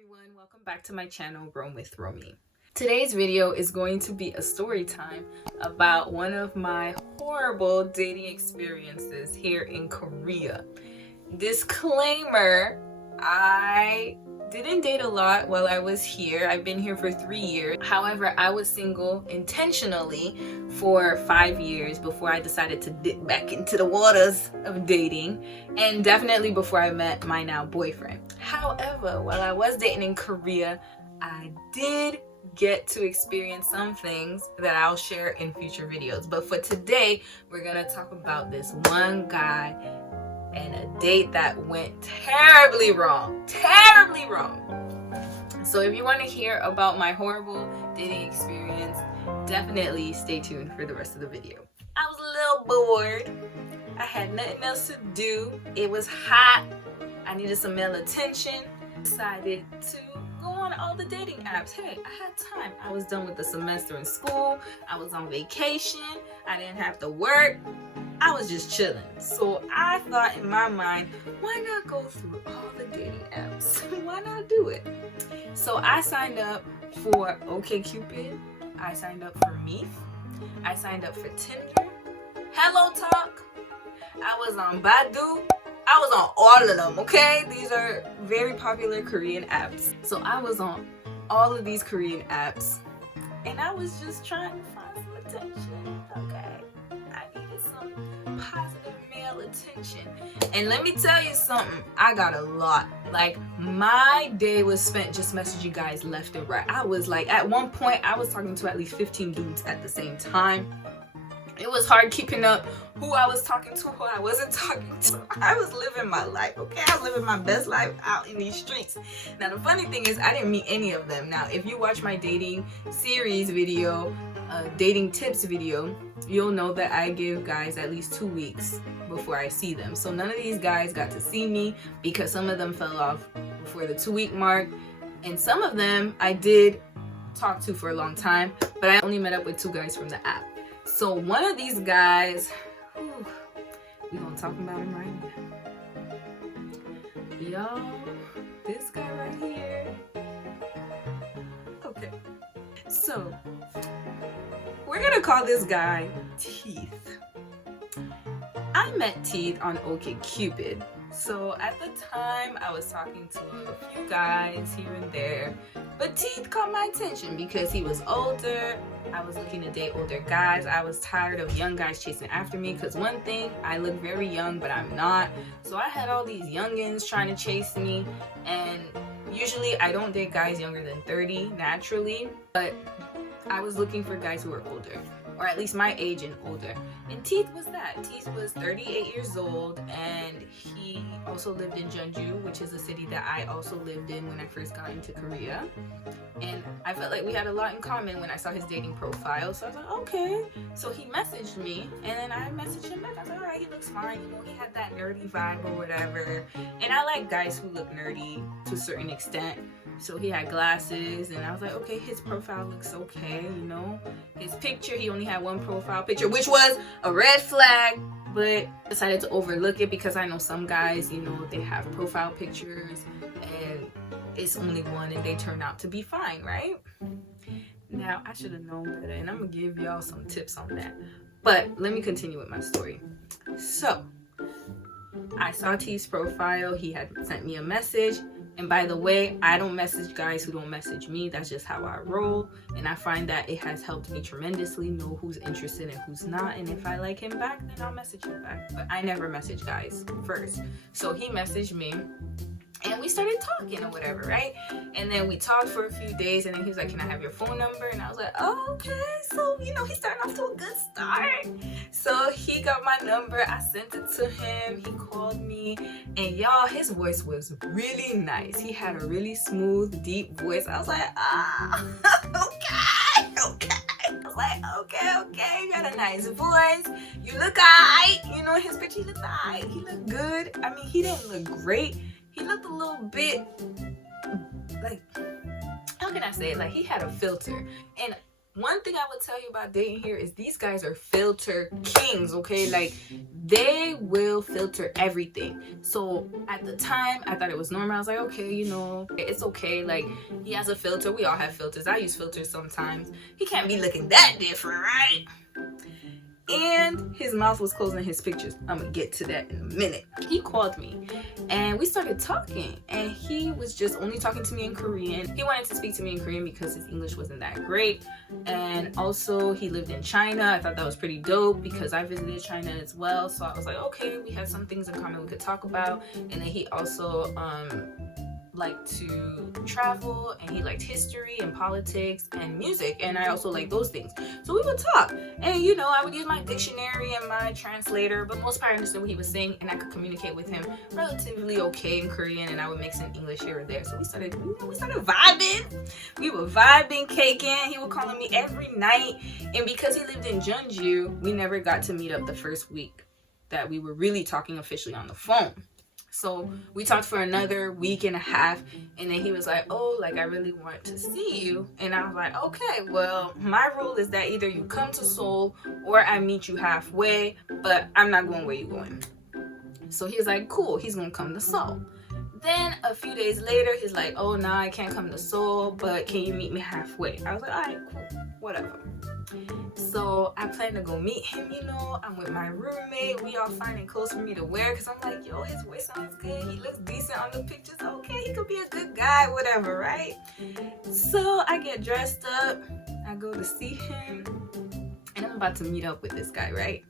everyone, welcome back to my channel, Roam with Romy. Today's video is going to be a story time about one of my horrible dating experiences here in Korea. Disclaimer, I didn't date a lot while I was here. I've been here for 3 years. However, I was single intentionally for 5 years before I decided to dip back into the waters of dating, and definitely before I met my now boyfriend. However, while I was dating in Korea, I did get to experience some things that I'll share in future videos. But for today, we're gonna talk about this one guy and a date that went terribly wrong. So if you want to hear about my horrible dating experience, definitely stay tuned for the rest of the video. I was a little bored. I had nothing else to do. It was hot. I needed some male attention. Decided to go on all the dating apps. Hey, I had time. I was done with the semester in school. I was on vacation. I didn't have to work. I was just chilling. So I thought in my mind, why not go through all the dating apps? Why not do it? So I signed up for OkCupid. I signed up for Meet. I signed up for Tinder. Hello Talk. I was on Badu. I was on all of them, okay? These are very popular Korean apps. So I was on all of these Korean apps and I was just trying to find some attention, okay? I needed some positive male attention. And let me tell you something, I got a lot. Like, my day was spent just messaging guys left and right. I was like, at one point, I was talking to at least 15 dudes at the same time. It was hard keeping up who I was talking to, who I wasn't talking to. I was living my life, okay? I was living my best life out in these streets. Now, the funny thing is, I didn't meet any of them. Now, if you watch my dating series video, dating tips video, you'll know that I give guys at least 2 weeks before I see them. So none of these guys got to see me because some of them fell off before the 2-week mark. And some of them I did talk to for a long time, but I only met up with 2 guys from the app. So one of these guys, we're gonna talk about him right now. Y'all, this guy right here. Okay, so we're gonna call this guy Teeth. I met Teeth on OkCupid. So at the time, I was talking to a few guys here and there, but Teeth caught my attention because he was older. I was looking to date older guys. I was tired of young guys chasing after me because one thing, I look very young, but I'm not. So I had all these youngins trying to chase me, and usually I don't date guys younger than 30 naturally, but I was looking for guys who were older, or at least my age and older. And Teeth was that. Teeth was 38 years old, and he also lived in Jeonju, which is a city that I also lived in when I first got into Korea. And I felt like we had a lot in common when I saw his dating profile. So I was like, okay. So he messaged me, and then I messaged him back. I was like, all right, he looks fine. You know, he had that nerdy vibe or whatever. And I like guys who look nerdy to a certain extent. So he had glasses, and I was like, okay, his profile looks okay, you know. His picture, he only had one profile picture, which was a red flag, but decided to overlook it because I know some guys, you know, they have profile pictures and it's only one and they turn out to be fine, right? Now, I should have known better, and I'm gonna give y'all some tips on that. But let me continue with my story. So, I saw T's profile, he had sent me a message. And by the way, I don't message guys who don't message me. That's just how I roll. And I find that it has helped me tremendously know who's interested and who's not. And if I like him back, then I'll message him back. But I never message guys first. So he messaged me and we started talking or whatever, right? And then we talked for a few days, and then he was like, can I have your phone number? And I was like, oh, okay. So, you know, he's starting off to a good start. So he got my number. I sent it to him. He called me. And y'all, his voice was really nice. He had a really smooth, deep voice. I was like, okay. I was like, okay. You got a nice voice. You look alright. You know, his picture, he looked alright. He looked good. I mean, he didn't look great. He looked a little bit like, how can I say it? Like, he had a filter. And One thing I would tell you about dating here is these guys are filter kings, okay? Like, they will filter everything. So at the time, I thought it was normal. I was like, okay, you know, it's okay. Like, he has a filter. We all have filters. I use filters sometimes. He can't be looking that different, right? And his mouth was closed in his pictures. I'm gonna get to that in a minute. He called me and we started talking, and he was just only talking to me in Korean. He wanted to speak to me in Korean because his English wasn't that great, and also he lived in China. I thought that was pretty dope because I visited China as well, so I was like, okay, we had some things in common we could talk about. And then he also liked to travel, and he liked history and politics and music, and I also like those things. So we would talk, and you know, I would use my dictionary and my translator, but most part I understood what he was saying, and I could communicate with him relatively okay in Korean, and I would mix in English here or there. So we started vibing. We were vibing, caking. He would call on me every night, and because he lived in Jeonju, we never got to meet up the first week that we were really talking officially on the phone. So we talked for another week and a half, and then he was like, oh, like, I really want to see you. And I was like, okay, well, my rule is that either you come to Seoul or I meet you halfway, but I'm not going where you're going. So he was like, cool, he's gonna come to Seoul. Then a few days later, he's like, oh, nah, I can't come to Seoul, but can you meet me halfway? I was like, all right, cool, whatever. So I plan to go meet him, you know. I'm with my roommate. We all finding clothes for me to wear because I'm like, yo, his voice sounds good. He looks decent on the pictures. Okay, he could be a good guy, whatever, right? So I get dressed up. I go to see him, and I'm about to meet up with this guy, right?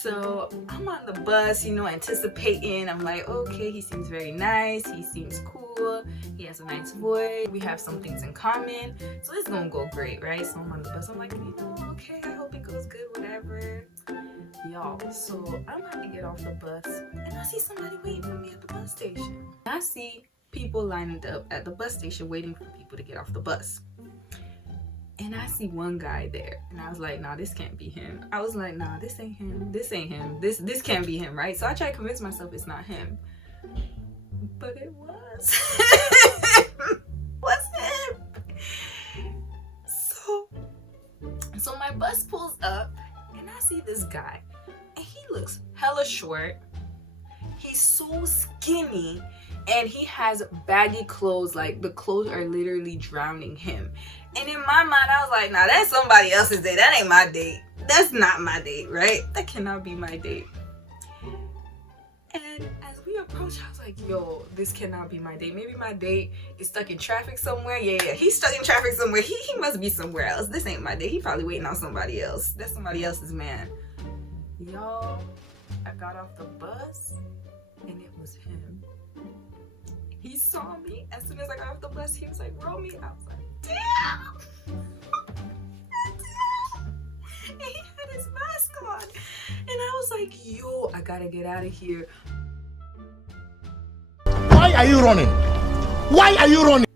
So I'm on the bus, you know, anticipating. I'm like, okay, he seems very nice. He seems cool. He has a nice voice. We have some things in common. So it's gonna go great, right? So I'm on the bus. I'm like, you know, okay, I hope it goes good, whatever. Y'all, so I'm about to get off the bus, and I see somebody waiting for me at the bus station. I see people lined up at the bus station waiting for people to get off the bus. And I see one guy there, and I was like, nah, this can't be him. I was like, nah, this ain't him. This ain't him. This can't be him, right? So I tried to convince myself it's not him. But it was. It was him. So my bus pulls up, and I see this guy, and he looks hella short. He's so skinny, and he has baggy clothes. Like, the clothes are literally drowning him. And in my mind, I was like, nah, that's somebody else's date. That ain't my date. That's not my date, right? That cannot be my date. And as we approached, I was like, yo, this cannot be my date. Maybe my date is stuck in traffic somewhere. Yeah, he's stuck in traffic somewhere. He must be somewhere else. This ain't my date. He probably waiting on somebody else. That's somebody else's man. Y'all, I got off the bus, and it was him. He saw me. As soon as I got off the bus, he was like, roll me. I was like, damn! And he had his mask on. And I was like, yo, I gotta get out of here. Why are you running? Why are you running?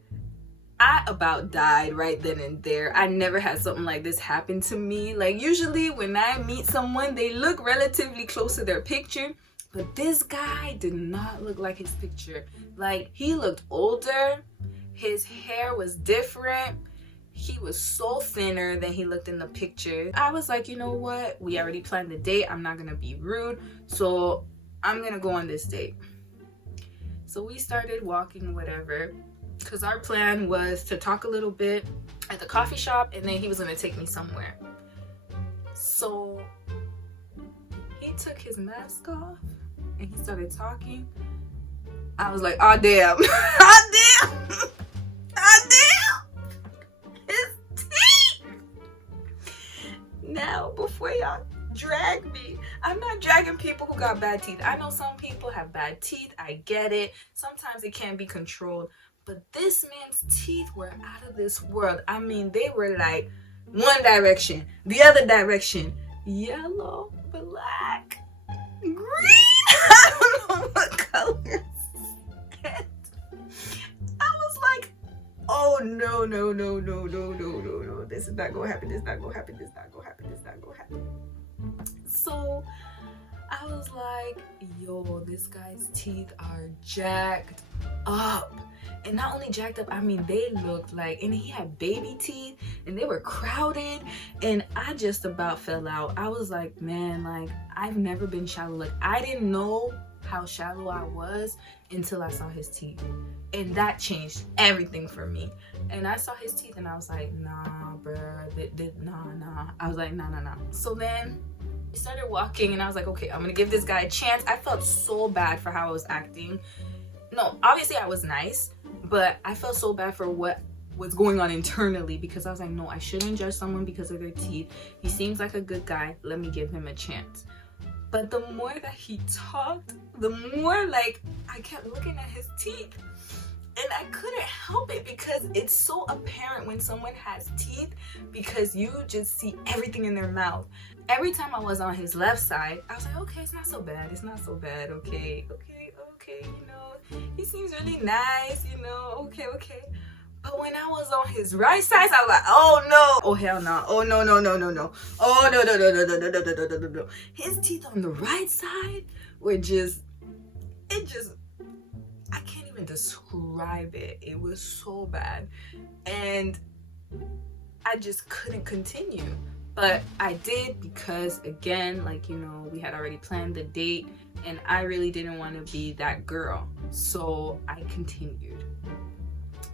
I about died right then and there. I never had something like this happen to me. Like, usually when I meet someone, they look relatively close to their picture. But this guy did not look like his picture. Like, he looked older. His hair was different. He was so thinner than he looked in the picture. I was like, you know what? We already planned the date. I'm not gonna be rude. So I'm gonna go on this date. So we started walking, whatever. Because our plan was to talk a little bit at the coffee shop, and then he was gonna take me somewhere. So he took his mask off and he started talking. I was like, oh damn. Oh damn. Oh damn. His teeth. Now, before y'all drag me, I'm not dragging people who got bad teeth. I know some people have bad teeth. I get it. Sometimes it can't be controlled. But this man's teeth were out of this world. I mean, they were like one direction, the other direction, yellow, black, green. I don't know what colors. And I was like, oh no. This is not gonna happen. This is not gonna happen. This is not gonna happen. This is not gonna happen. So I was like, yo, this guy's teeth are jacked up. And not only jacked up, I mean, they looked like, and he had baby teeth and they were crowded, and I just about fell out. I was like, man, like, I've never been shallow. Like, I didn't know how shallow I was until I saw his teeth. And that changed everything for me. And I saw his teeth and I was like, nah, bruh, nah. I was like, nah. So then we started walking and I was like, okay, I'm gonna give this guy a chance. I felt so bad for how I was acting. No, obviously I was nice, but I felt so bad for what was going on internally, because I was like, no, I shouldn't judge someone because of their teeth. He seems like a good guy. Let me give him a chance. But the more that he talked, the more like I kept looking at his teeth. And I couldn't help it, because it's so apparent when someone has teeth, because you just see everything in their mouth. Every time I was on his left side, I was like, okay, it's not so bad, okay, you know, he seems really nice, you know, okay. But when I was on his right side, I was like, oh no, oh hell no, oh no, oh no. His teeth on the right side were just, I can't even describe it. It was so bad. And I just couldn't continue. But I did, because again, like, you know, we had already planned the date and I really didn't want to be that girl. So I continued.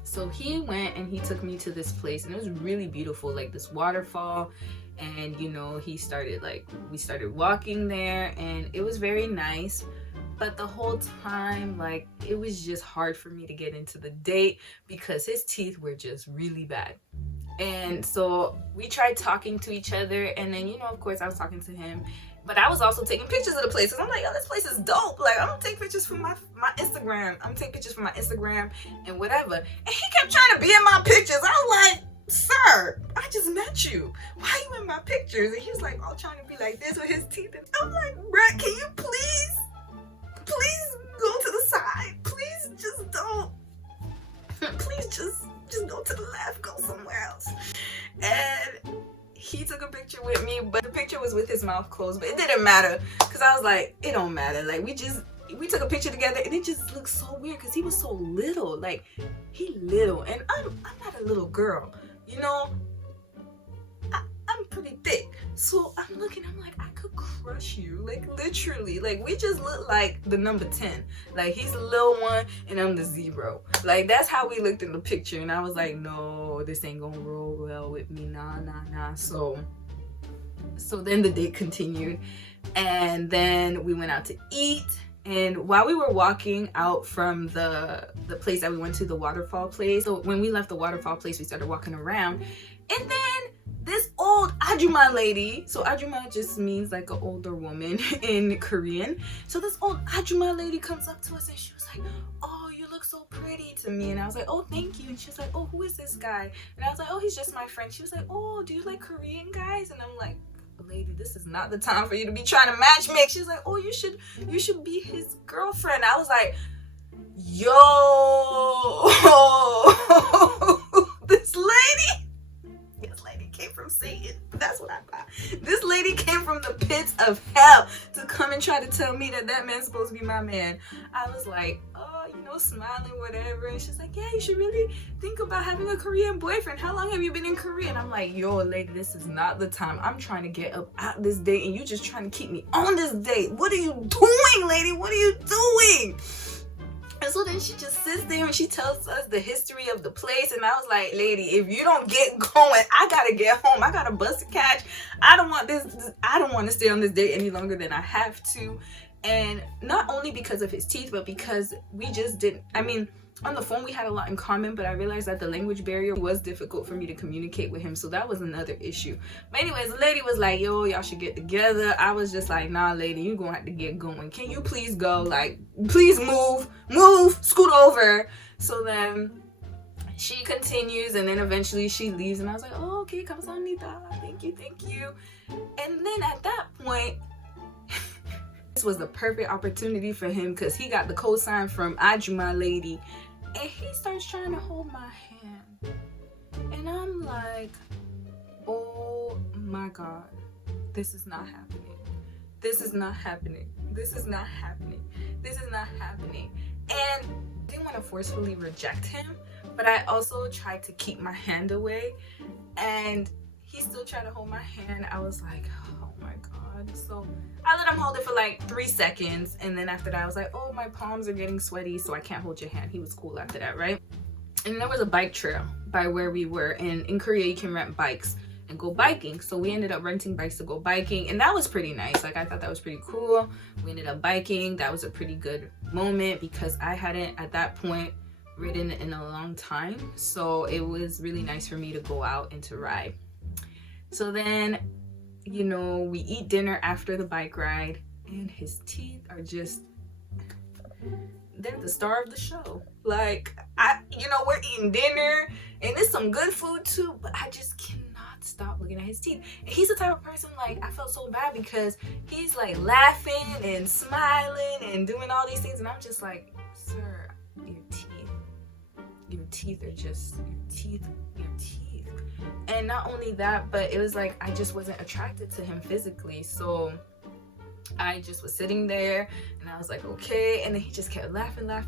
So he went and he took me to this place, and it was really beautiful, like this waterfall. And, you know, we started walking there and it was very nice. But the whole time, like, it was just hard for me to get into the date because his teeth were just really bad. And so we tried talking to each other, and then, you know, of course I was talking to him, but I was also taking pictures of the place. And I'm like, yo, this place is dope. Like, I'm gonna take pictures for my Instagram. And whatever. And he kept trying to be in my pictures. I was like, sir, I just met you. Why are you in my pictures? And he was like, all trying to be like this with his teeth. And I'm like, bruh, can you please go to the side? Please just don't. Please just go to the left, go somewhere else. And he took a picture with me, but the picture was with his mouth closed. But it didn't matter, because I was like, it don't matter. Like, we took a picture together, and it just looked so weird because he was so little. Like, he little, and I'm not a little girl, you know. I'm pretty thick. So I'm looking, I'm like, I could crush you. Like, literally. Like, we just look like the number 10. Like, he's the little one and I'm the 0. Like, that's how we looked in the picture. And I was like, no, this ain't gonna roll well with me. Nah. So then the date continued. And then we went out to eat. And while we were walking out from the place that we went to, the waterfall place. So when we left the waterfall place, we started walking around. And then this old Ajuma lady, so Ajuma just means like an older woman in Korean. So this old Ajuma lady comes up to us and she was like, oh, you look so pretty to me. And I was like, oh, thank you. And she was like, oh, who is this guy? And I was like, oh, he's just my friend. She was like, oh, do you like Korean guys? And I'm like, lady, this is not the time for you to be trying to match make. She's like, oh, you should be his girlfriend. I was like, yo, this lady came from Satan. That's what I thought. This lady came from the pits of hell to come and try to tell me that man's supposed to be my man. I was like, oh, you know, smiling, whatever. And she's like, yeah, you should really think about having a Korean boyfriend. How long have you been in Korea? And I'm like, yo, lady, this is not the time. I'm trying to get up out this date and you just trying to keep me on this date. What are you doing, lady? What are you doing? And so then she just sits there and she tells us the history of the place. And I was like, lady, if you don't get going, I gotta get home. I got a bus to catch. I don't want to stay on this date any longer than I have to. And not only because of his teeth, but because we just didn't, I mean, on the phone we had a lot in common, but I realized that the language barrier was difficult for me to communicate with him, so that was another issue. But anyways, the lady was like, yo, y'all should get together. I was just like, nah, lady, you gonna have to get going. Can you please go? Like, please move, scoot over. So then she continues, and then eventually she leaves, and I was like, oh, okay, kamsahamnida, thank you. And then at that point, this was the perfect opportunity for him, because he got the cosign from Ajuma lady, and he starts trying to hold my hand. And I'm like, oh my God, this is not happening. this is not happening. This is not happening. This is not happening. And I didn't want to forcefully reject him, but I also tried to keep my hand away, and he still tried to hold my hand. I was like, oh my God. So I let him hold it for like 3 seconds, and then after that I was like, oh, my palms are getting sweaty, so I can't hold your hand. He was cool after that, right? And there was a bike trail by where we were, and in Korea you can rent bikes and go biking. So we ended up renting bikes to go biking, and that was pretty nice. Like, I thought that was pretty cool. We ended up biking. That was a pretty good moment because I hadn't at that point ridden in a long time, so it was really nice for me to go out and to ride. So then, you know, we eat dinner after the bike ride, and his teeth are just, they're the star of the show. Like, we're eating dinner and it's some good food too, but I just cannot stop looking at his teeth. And he's the type of person, like, I felt so bad because he's like laughing and smiling and doing all these things, and I'm just like, sir, your teeth are just your teeth. And not only that, but it was like I just wasn't attracted to him physically. So I just was sitting there and I was like, okay. And then he just kept laughing. And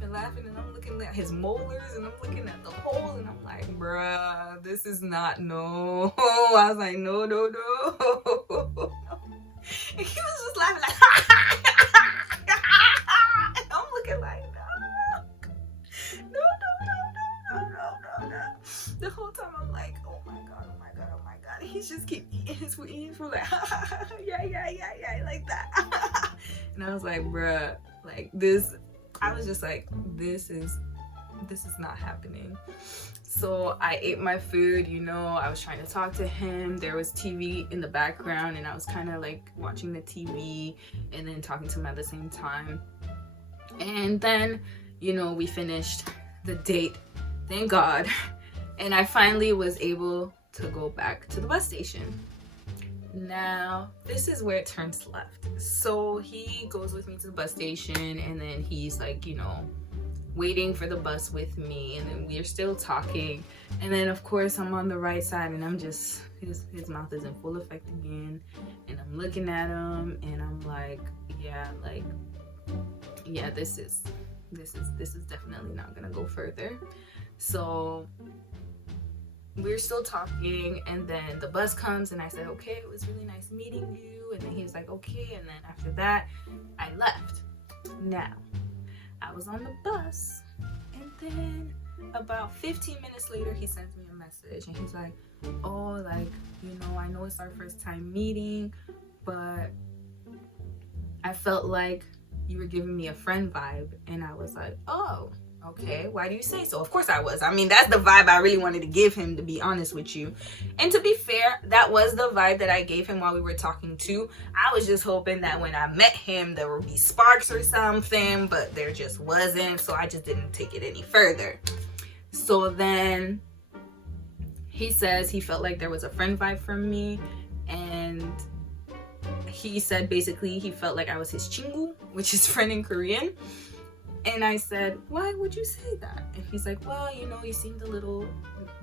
I'm looking at his molars and I'm looking at the hole and I'm like, bruh, this is not, no. I was like, no. And he was just laughing like, and I'm looking like, no. The whole time I'm like, oh my god. He's just keep eating his food like, yeah, like that. And I was like, bruh, like this, I was just like, this is not happening. So I ate my food, I was trying to talk to him. There was TV in the background and I was kind of like watching the TV and then talking to him at the same time. And then, we finished the date, thank God. And I finally was able to go back to the bus station. Now, this is where it turns left. So he goes with me to the bus station and then he's like, waiting for the bus with me, and then we're still talking. And then of course I'm on the right side and I'm just, his mouth is in full effect again, and I'm looking at him and I'm like, this is definitely not gonna go further. So we're still talking, and then the bus comes and I said, okay, it was really nice meeting you. And then he was like, okay. And then after that I left. Now I was on the bus, and then about 15 minutes later he sends me a message and he's like, oh, like, I know it's our first time meeting, but I felt like you were giving me a friend vibe. And I was like, oh, okay, why do you say so? Of course I was. I mean, that's the vibe I really wanted to give him, to be honest with you. And to be fair, that was the vibe that I gave him while we were talking too. I was just hoping that when I met him, there would be sparks or something, but there just wasn't. So I just didn't take it any further. So then he says he felt like there was a friend vibe from me. And he said basically he felt like I was his 친구, which is friend in Korean. And I said, why would you say that? And he's like, well, you seemed a little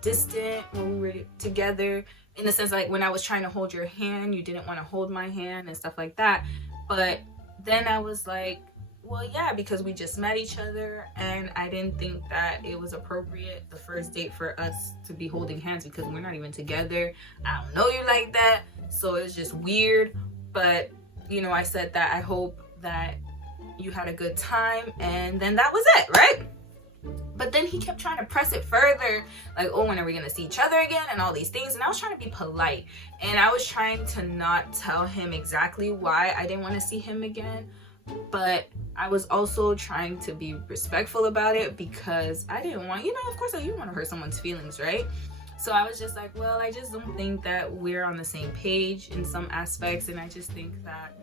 distant when we were together, in the sense like when I was trying to hold your hand, you didn't want to hold my hand and stuff like that. But then I was like, well, yeah, because we just met each other and I didn't think that it was appropriate the first date for us to be holding hands because we're not even together. I don't know you like that, so it's just weird. But I said that I hope that you had a good time, and then that was it, right? But then he kept trying to press it further, like, oh, when are we gonna see each other again, and all these things. And I was trying to be polite, and I was trying to not tell him exactly why I didn't want to see him again, but I was also trying to be respectful about it because I didn't want, of course, you don't want to hurt someone's feelings, right? So I was just like, well, I just don't think that we're on the same page in some aspects, and I just think that,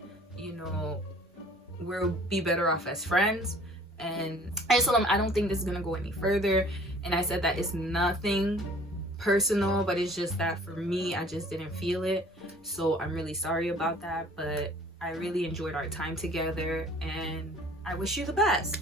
we'll be better off as friends. And I just told him I don't think this is gonna go any further, and I said that it's nothing personal, but it's just that for me, I just didn't feel it. So I'm really sorry about that, but I really enjoyed our time together and I wish you the best.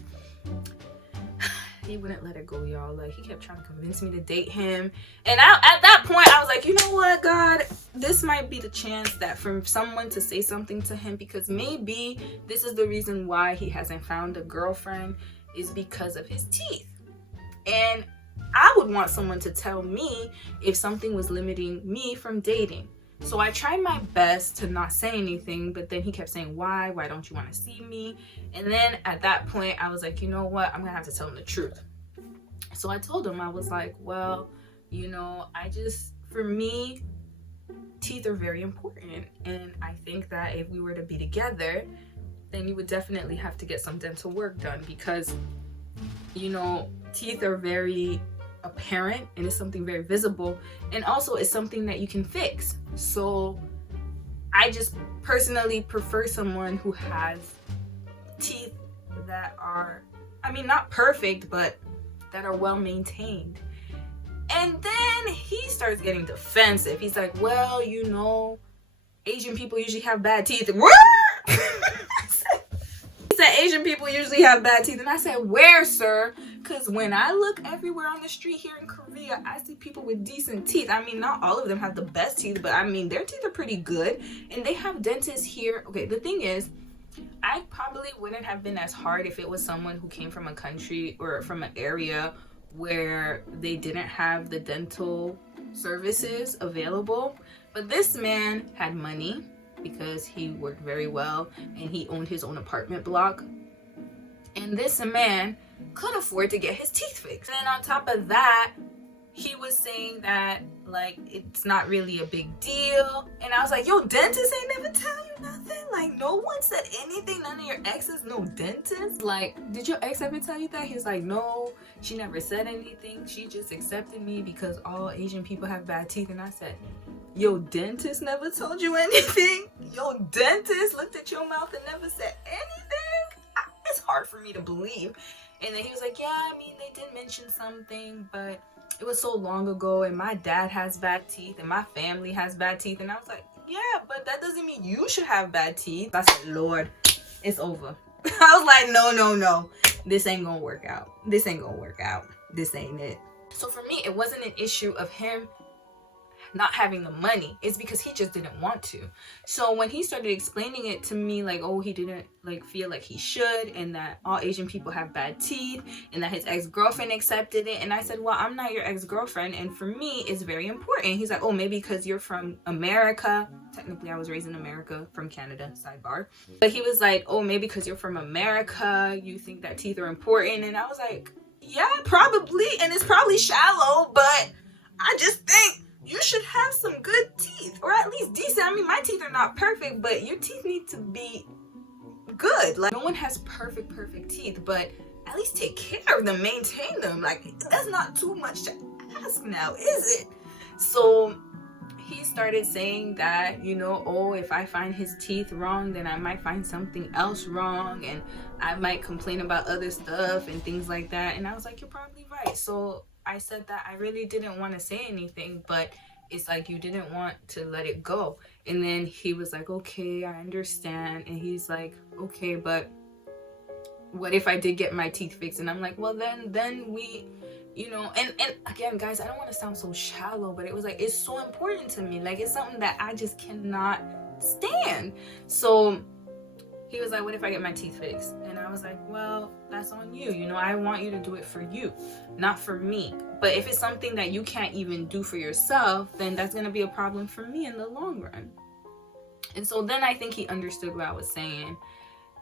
He wouldn't let it go, y'all. Like, he kept trying to convince me to date him, and at that point I was like, you know what, God, this might be the chance that for someone to say something to him, because maybe this is the reason why he hasn't found a girlfriend, is because of his teeth. And I would want someone to tell me if something was limiting me from dating. So I tried my best to not say anything, but then he kept saying, why don't you want to see me? And then at that point, I was like, you know what, I'm gonna have to tell him the truth. So I told him, I was like, well, you know, for me, teeth are very important. And I think that if we were to be together, then you would definitely have to get some dental work done, because, you know, teeth are very apparent and it's something very visible, and also it's something that you can fix. So I just personally prefer someone who has teeth that are, I mean, not perfect, but that are well maintained. And then he starts getting defensive. He's like, well, you know, Asian people usually have bad teeth. What? He said Asian people usually have bad teeth. And I said, where, sir? Because when I look everywhere on the street here in Korea, I see people with decent teeth. I mean, not all of them have the best teeth, but I mean, their teeth are pretty good. And they have dentists here. Okay, the thing is, I probably wouldn't have been as hard if it was someone who came from a country or from an area where they didn't have the dental services available. But this man had money because he worked very well and he owned his own apartment block. And this man could afford to get his teeth fixed. And on top of that, he was saying that, like, it's not really a big deal. And I was like, yo, dentist ain't never tell you nothing? Like, no one said anything? None of your exes, no dentist? Like, did your ex ever tell you that? He was like, no, she never said anything. She just accepted me because all Asian people have bad teeth. And I said, yo, dentist never told you anything? Yo, dentist looked at your mouth and never said anything? It's hard for me to believe. And then he was like, yeah, I mean, they did mention something, but it was so long ago, and my dad has bad teeth and my family has bad teeth. And I was like, yeah, but that doesn't mean you should have bad teeth. I said, Lord, it's over. I was like, no, this ain't gonna work out. This ain't gonna work out. This ain't it. So for me, it wasn't an issue of him not having the money. It's because he just didn't want to. So when he started explaining it to me, like, oh, he didn't like feel like he should, and that all Asian people have bad teeth, and that his ex-girlfriend accepted it, and I said, well, I'm not your ex-girlfriend, and for me it's very important. He's like, oh, maybe because you're from America. Technically I was raised in America, from Canada, sidebar. But he was like, oh, maybe because you're from America you think that teeth are important. And I was like, yeah, probably, and it's probably shallow, but I just think you should have some good teeth, or at least decent. I mean, my teeth are not perfect, but your teeth need to be good. Like, no one has perfect teeth, but at least take care of them, maintain them. Like, that's not too much to ask now, is it? So he started saying that, you know, oh, if I find his teeth wrong, then I might find something else wrong, and I might complain about other stuff and things like that. And I was like, you're probably right. So I said that I really didn't want to say anything, but it's like you didn't want to let it go. And then he was like, okay, I understand. And he's like, okay, but what if I did get my teeth fixed? And I'm like, well, then we, you know, and again, guys, I don't want to sound so shallow, but it was like, it's so important to me. Like, it's something that I just cannot stand. So he was like, what if I get my teeth fixed? And I was like, well, that's on you. You know, I want you to do it for you, not for me. But if it's something that you can't even do for yourself, then that's going to be a problem for me in the long run. And so then I think he understood what I was saying.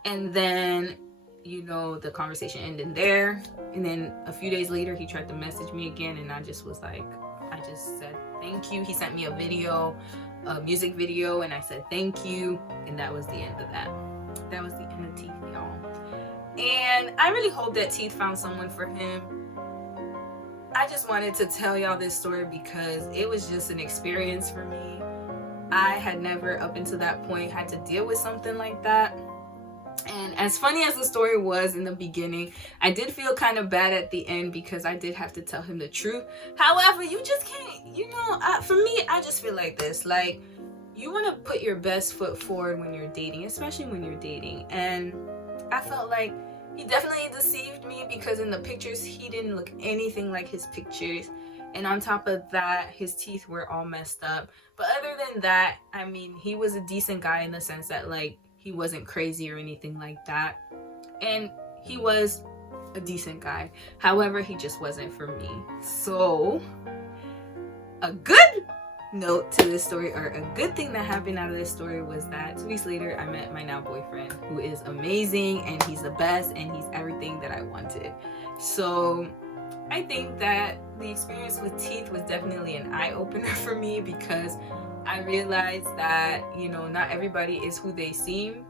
And then, you know, the conversation ended there. And then a few days later, he tried to message me again. And I just was like, I just said, thank you. He sent me a video, a music video. And I said, thank you. And that was the end of that. That was the end of Teeth, y'all. And I really hope that Teeth found someone for him. I just wanted to tell y'all this story because it was just an experience for me. I had never up until that point had to deal with something like that. And as funny as the story was in the beginning, I did feel kind of bad at the end because I did have to tell him the truth. However, you just can't, you know, for me, I just feel like this. Like, you want to put your best foot forward when you're dating, especially when you're dating. And I felt like he definitely deceived me because in the pictures, he didn't look anything like his pictures. And on top of that, his teeth were all messed up. But other than that, I mean, he was a decent guy in the sense that, like, he wasn't crazy or anything like that. And he was a decent guy. However, he just wasn't for me. So, a good note to this story, or a good thing that happened out of this story, was that 2 weeks later I met my now boyfriend, who is amazing, and he's the best, and he's everything that I wanted. So I think that the experience with teeth was definitely an eye-opener for me, because I realized that, you know, not everybody is who they seem,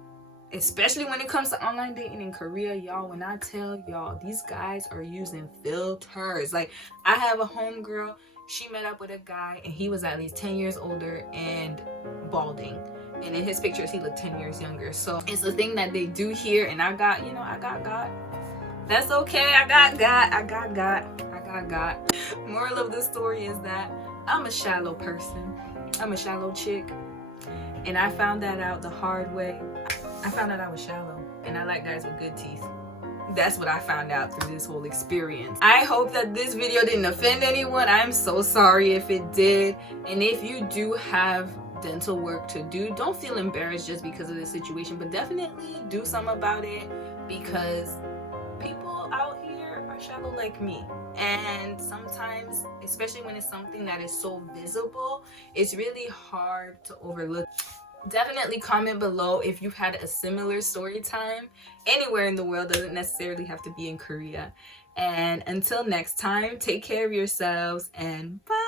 especially when it comes to online dating in Korea. Y'all, when I tell y'all, these guys are using filters. Like, I have a homegirl, she met up with a guy, and he was at least 10 years older and balding. And in his pictures, he looked 10 years younger. So it's a thing that they do here, and I got God. That's okay, I got God. Moral of the story is that I'm a shallow person. I'm a shallow chick. And I found that out the hard way. I found out I was shallow, and I like guys with good teeth. That's what I found out through this whole experience. I hope that this video didn't offend anyone. I'm so sorry if it did. And if you do have dental work to do, don't feel embarrassed just because of this situation, but definitely do something about it, because people out here are shallow like me. And sometimes, especially when it's something that is so visible, it's really hard to overlook. Definitely comment below if you've had a similar story time anywhere in the world. Doesn't necessarily have to be in Korea. And until next time, take care of yourselves, and bye.